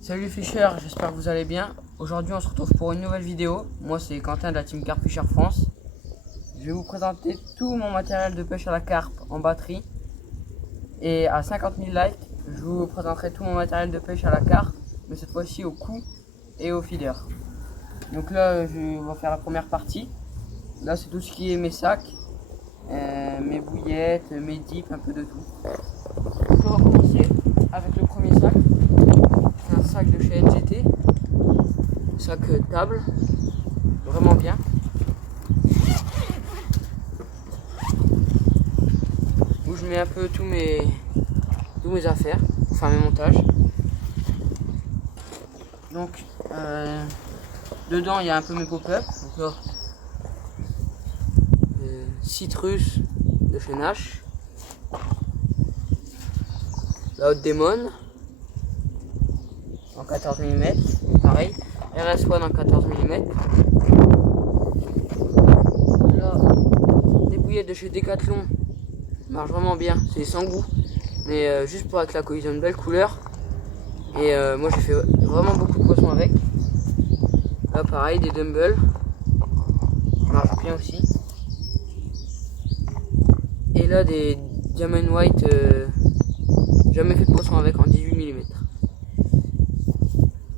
Salut les Fisher, j'espère que vous allez bien. Aujourd'hui on se retrouve pour une nouvelle vidéo. Moi c'est Quentin de la team Carp Fisher France. Je vais vous présenter tout mon matériel de pêche à la carpe en batterie. Et à 50 000 likes, je vous présenterai tout mon matériel de pêche à la carpe, mais cette fois-ci au coup et au feeder. Donc là on va faire la première partie. Là c'est tout ce qui est mes sacs, mes bouillettes, mes dips, un peu de tout. Donc on va commencer avec le premier sac. C'est un sac de chez NGT, sac table, vraiment bien. Où je mets un peu tous mes affaires, enfin mes montages. Donc dedans il y a un peu mes pop-up, Citrus de chez Nash, la Haute Démon en 14 mm, pareil, RS1 en 14 mm. Là, des bouillettes de chez Decathlon, marche vraiment bien, c'est sans goût, mais juste pour avec la cohésion, une belle couleur. Et moi j'ai fait vraiment beaucoup de poissons avec. Là pareil, des dumbbells, marche bien aussi. Et là des Diamond White, jamais fait de poisson avec, en 18 mm.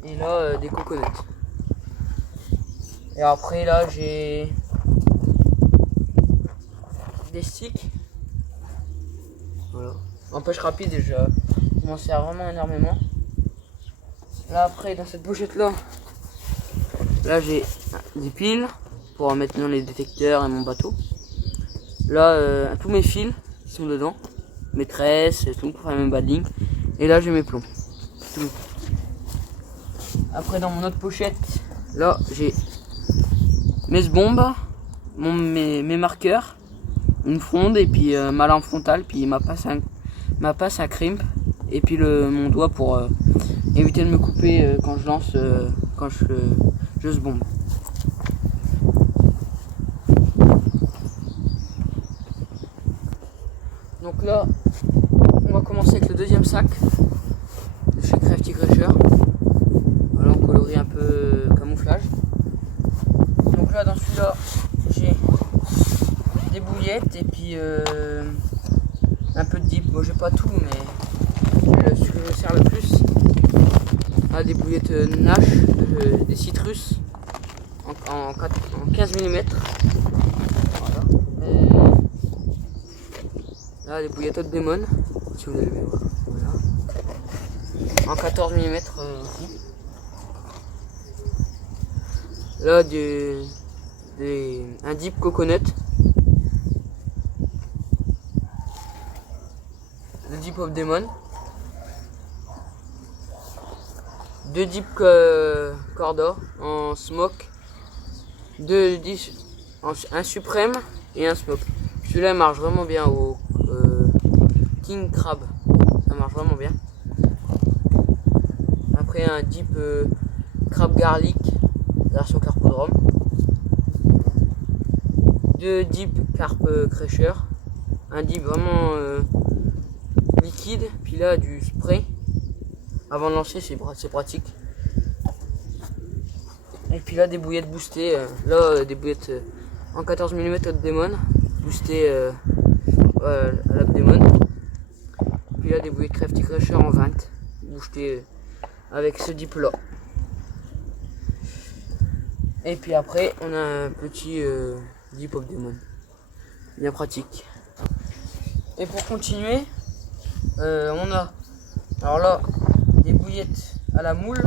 Et là des coconuts. Et après là j'ai des sticks. Voilà. En pêche rapide, je m'en sers vraiment énormément. Là après dans cette pochette là j'ai des piles pour mettre dans les détecteurs et mon bateau. Là tous mes fils sont dedans, mes tresses et tout pour faire mes badlings. Et là j'ai mes plombs. Tout. Après dans mon autre pochette, là j'ai mes bombes, mes marqueurs, une fronde et puis ma lampe frontale, puis ma passe à crimp et puis mon doigt pour éviter de me couper quand je lance, quand je se bombe. Donc là on va commencer avec le deuxième sac de chez Crafty Crusher. Voilà, on colorie un peu camouflage. Donc là dans celui-là j'ai des bouillettes et puis un peu de dip. Bon j'ai pas tout, mais ce que je me sers le plus. Là, des bouillettes Nash, des Citrus en 15 mm. Voilà. Là des bouillettes Haute Démon, si vous allez bien voir. Voilà. En 14 mm aussi. Là un dip coconut. Le dip of Demon. Deux dips Corda en smoke. Deux dips, un suprême et un smoke. Celui-là marche vraiment bien au King Crab. Ça marche vraiment bien. Après un dip Crab Garlic version Carpodrome. Deux dips Carp Crusher. Un dip vraiment liquide. Puis là du spray. Avant de lancer, c'est pratique. Et puis là des bouillettes boostées. Là des bouillettes en 14 mm Haute Démon. Boostées à l'abdomen. Puis là des bouillettes Crafty Crusher en 20. Boostées avec ce dip là. Et puis après on a un petit dip of Demon, bien pratique. Et pour continuer, on a alors là des bouillettes à la moule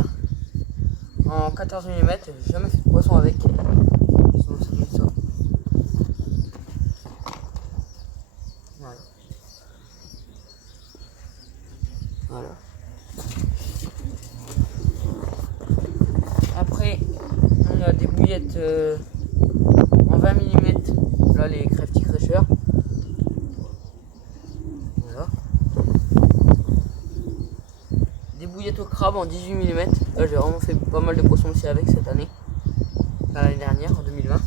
en 14 mm. J'ai jamais fait de poisson avec. Sinon ça fait ça. Voilà. Voilà. Après on a des bouillettes en 20 mm, là les Crafty Crusher. Voilà. Des bouillettes au crabe en 18 mm. Là j'ai vraiment fait pas mal de poissons aussi avec cette année. Enfin, l'année dernière, en 2020.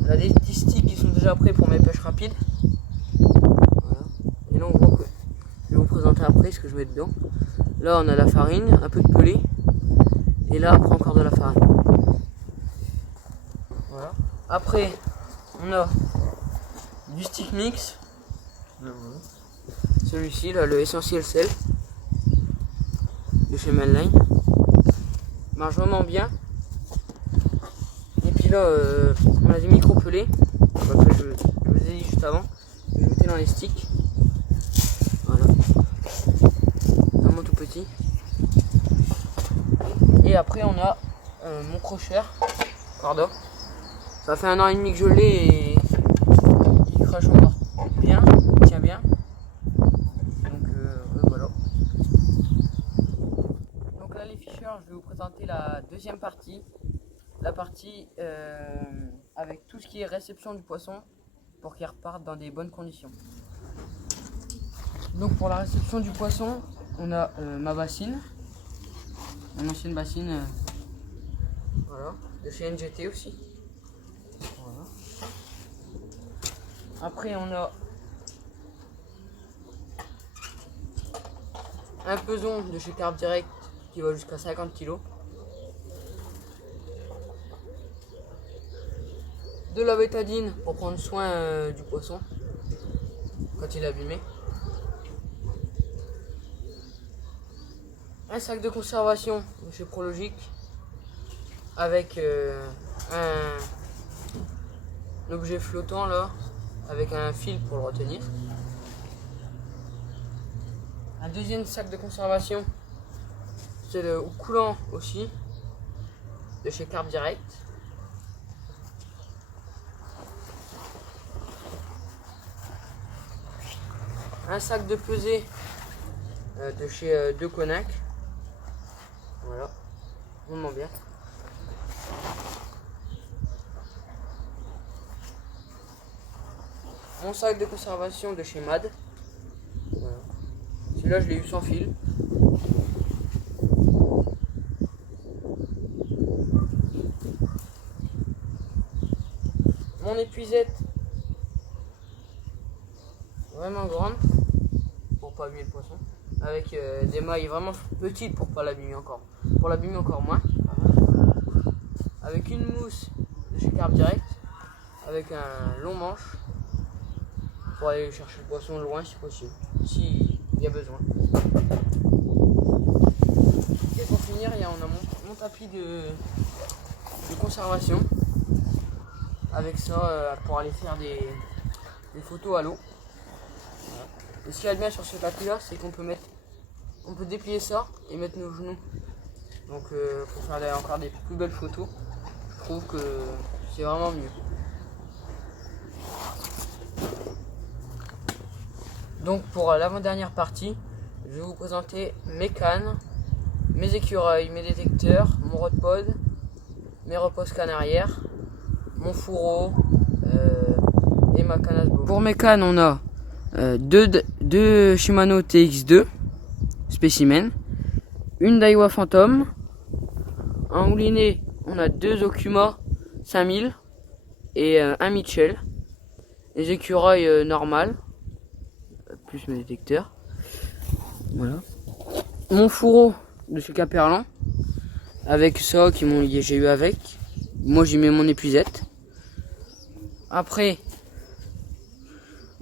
On a des petits sticks qui sont déjà prêts pour mes pêches rapides. Voilà. Et là on voit que je vais vous présenter après ce que je mets dedans. Là on a la farine, un peu de pelé. Et là après encore de la farine. Voilà. Après on a du stick mix. Celui-ci là, le essentiel sel de chez Manline. Marche vraiment bien. Et puis là on a des micro pelés. Je vous ai dit juste avant. Je vais mettre dans les sticks. Voilà. Vraiment tout petit. Et après on a mon crochet Corda. Ça fait 1 an et demi que je l'ai et il crache encore bien, il tient bien. Donc voilà. Donc là les ficheurs, je vais vous présenter la deuxième partie. La partie avec tout ce qui est réception du poisson pour qu'il reparte dans des bonnes conditions. Donc pour la réception du poisson, on a ma bassine, mon ancienne bassine, voilà, de chez NGT aussi. Voilà. Après on a un peson de chez Carp Direct qui va jusqu'à 50 kg. De la bétadine pour prendre soin du poisson quand il est abîmé. Un sac de conservation de chez Prologic avec un objet flottant là avec un fil pour le retenir. Un deuxième sac de conservation, c'est le coulant aussi de chez Carp Direct. Un sac de pesée de chez De Conac. Voilà, vraiment bien. Mon sac de conservation de chez Mad. Voilà. Celui-là, je l'ai eu sans fil. Mon épuisette, vraiment grande, pour pas abîmer le poisson. Avec des mailles vraiment petites pour pas l'abîmer encore. Pour l'abîmer encore moins. Avec une mousse de chez Carp Direct. Avec un long manche. Pour aller chercher le poisson loin si possible. S'il y a besoin. Et pour finir, on a mon tapis de conservation. Avec ça pour aller faire des photos à l'eau. Voilà. Et ce qu'il y a de bien sur ce tapis là, c'est qu'on peut déplier ça et mettre nos genoux. Donc pour faire encore des plus belles photos, je trouve que c'est vraiment mieux. Donc pour l'avant-dernière partie, je vais vous présenter mes cannes, mes écureuils, mes détecteurs, mon rodpod, mes repose cannes arrière, mon fourreau et ma canne à sbaume. Pour mes cannes, on a deux Shimano TX2 spécimen, une Daiwa Phantom, un moulinet, on a 2 Okuma 5000 et un Mitchell. Les écureuils normal, plus mes détecteurs. Voilà. Mon fourreau de chez Caperlan, avec ça j'ai eu avec. Moi j'y mets mon épuisette. Après,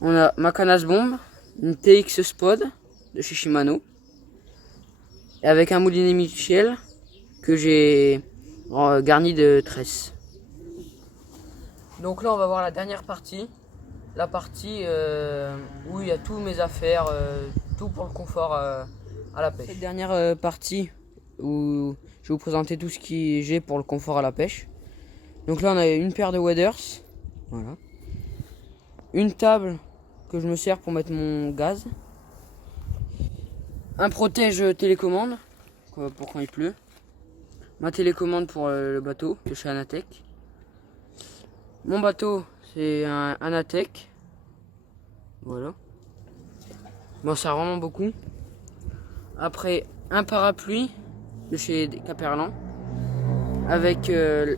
on a ma canne à bombe, une TX Spod de chez Shimano, et avec un moulinet Mitchell que j'ai garni de tresses. Donc là on va voir la dernière partie, la partie où il y a tous mes affaires, tout pour le confort à la pêche. Cette dernière partie où je vais vous présenter tout ce que j'ai pour le confort à la pêche. Donc là on a une paire de waders, voilà, une table que je me sers pour mettre mon gaz, un protège télécommande pour quand il pleut, ma télécommande pour le bateau de chez Anatech. Mon bateau c'est un Anatech, voilà, bon ça vraiment beaucoup. Après un parapluie de chez Caperlan avec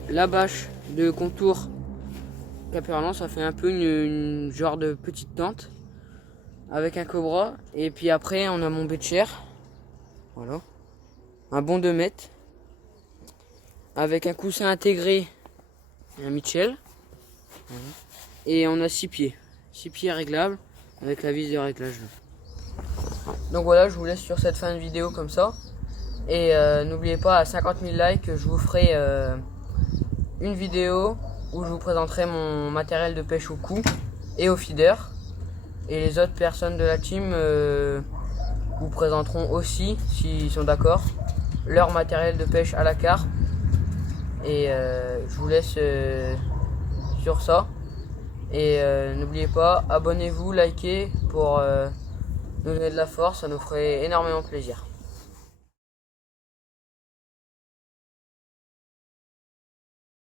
la bâche de contour Caperlan, ça fait un peu une genre de petite tente avec un cobra. Et puis après on a mon bécher Voilà. Un bon 2 mètres. Avec un coussin intégré et un Mitchell. Voilà. Et on a 6 pieds. 6 pieds réglables avec la vis de réglage. Donc voilà, je vous laisse sur cette fin de vidéo comme ça. Et n'oubliez pas, à 50 000 likes, je vous ferai une vidéo où je vous présenterai mon matériel de pêche au coup et au feeder. Et les autres personnes de la team vous présenteront aussi, s'ils sont d'accord, leur matériel de pêche à la carpe. Et je vous laisse sur ça. Et n'oubliez pas, abonnez-vous, likez pour nous donner de la force, ça nous ferait énormément plaisir.